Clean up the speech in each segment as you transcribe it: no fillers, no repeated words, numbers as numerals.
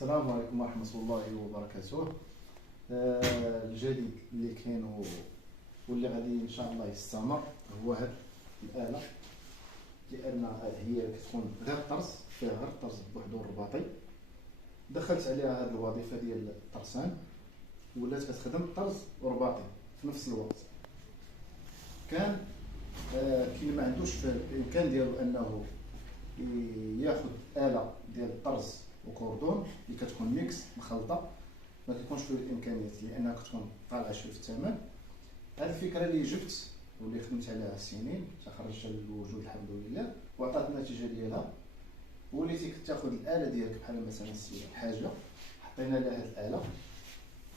السلام عليكم ورحمة الله وبركاته. الجديد اللي كاين واللي غادي ان شاء الله يستمر هو هاد الآلة، لأن هي كتكون غير طرز، فيها غير طرز بوحدو الرباطي. دخلت عليها هاد الوظيفة ديال الطرسان، ولات كتخدم طرز ورباطي في نفس الوقت. كان كي ما عندوش في الإمكان ديالو أنه ياخذ آلة ديال الطرز وكوردون اللي كتكون ميكس مخلطه، ما كيكونش فيه الامكانيات لانها كتكون طالعه شويه في الثمن. هذه الفكره اللي جبت واللي خدمت عليها سنين تخرجت للوجود الحمد لله وعطات النتيجه ديالها. وليتي كتاخذ الاله ديالك بحال مثلا حاجه، حطينا لها هذه الاله،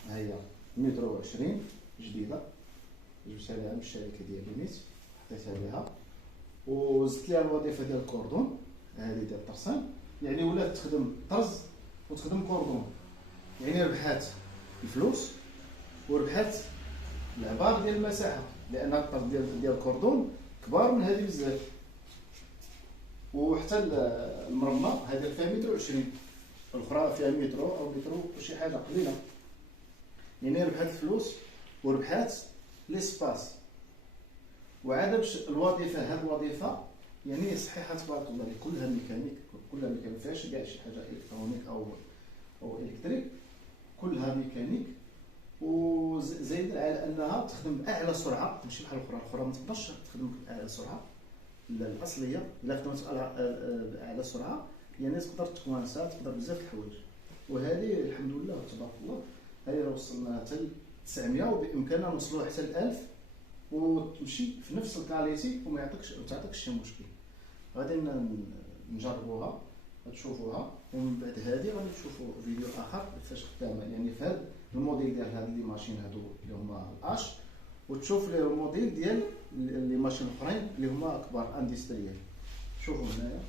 ها هي متر وعشرين جديده، جبتها لها من الشركه ديال ليميت، حطيتها لها وزدت لها الوظيفه ديال الكوردون هذه ديال الطرسان. يعني ولات تخدم طرز وتخدم كوردون، يعني ربحات الفلوس وربحات العبار ديال المساحه، لان الطرز ديال الكوردون كبار من هذه بزاف. وحتى المرمى هذه فيها متر وعشرين، الاخرى فيها متر او متر وشي حاجه قليله. يعني ربحات الفلوس وربحات ليسباس. وعاد الوظيفه، هذه الوظيفه يعني صحيحه تبارك الله، كلها ميكانيك، كلها ميكانيك، ما فيهاش كاع شي حاجه الكترونيك او الكتريك، كلها ميكانيك. وزايد على انها تخدم باعلى سرعه، ماشي بحال الاخرى ما تقدرش تخدم باعلى سرعه الاصليه. الا خدمت باعلى سرعه يعني تقدر تكوانسا، تقدر بزاف الحوايج. وهذه الحمد لله تبارك الله هي وصلنا حتى 900، وبامكاننا نوصلوا حتى 1000 وتمشي في نفس الكاليتي وما تعطيكش شي مشكل. غادي نجربوها تشوفوها، ومن بعد هذه غادي تشوفوا فيديو اخر كيفاش خدامه، يعني في هذا الموديل ديال هاد لي ماشين هادو اللي هما الاش، وتشوف لي الموديل ديال لي ماشين اخرين اللي هما كبار اندستريال. شوفوا هنايا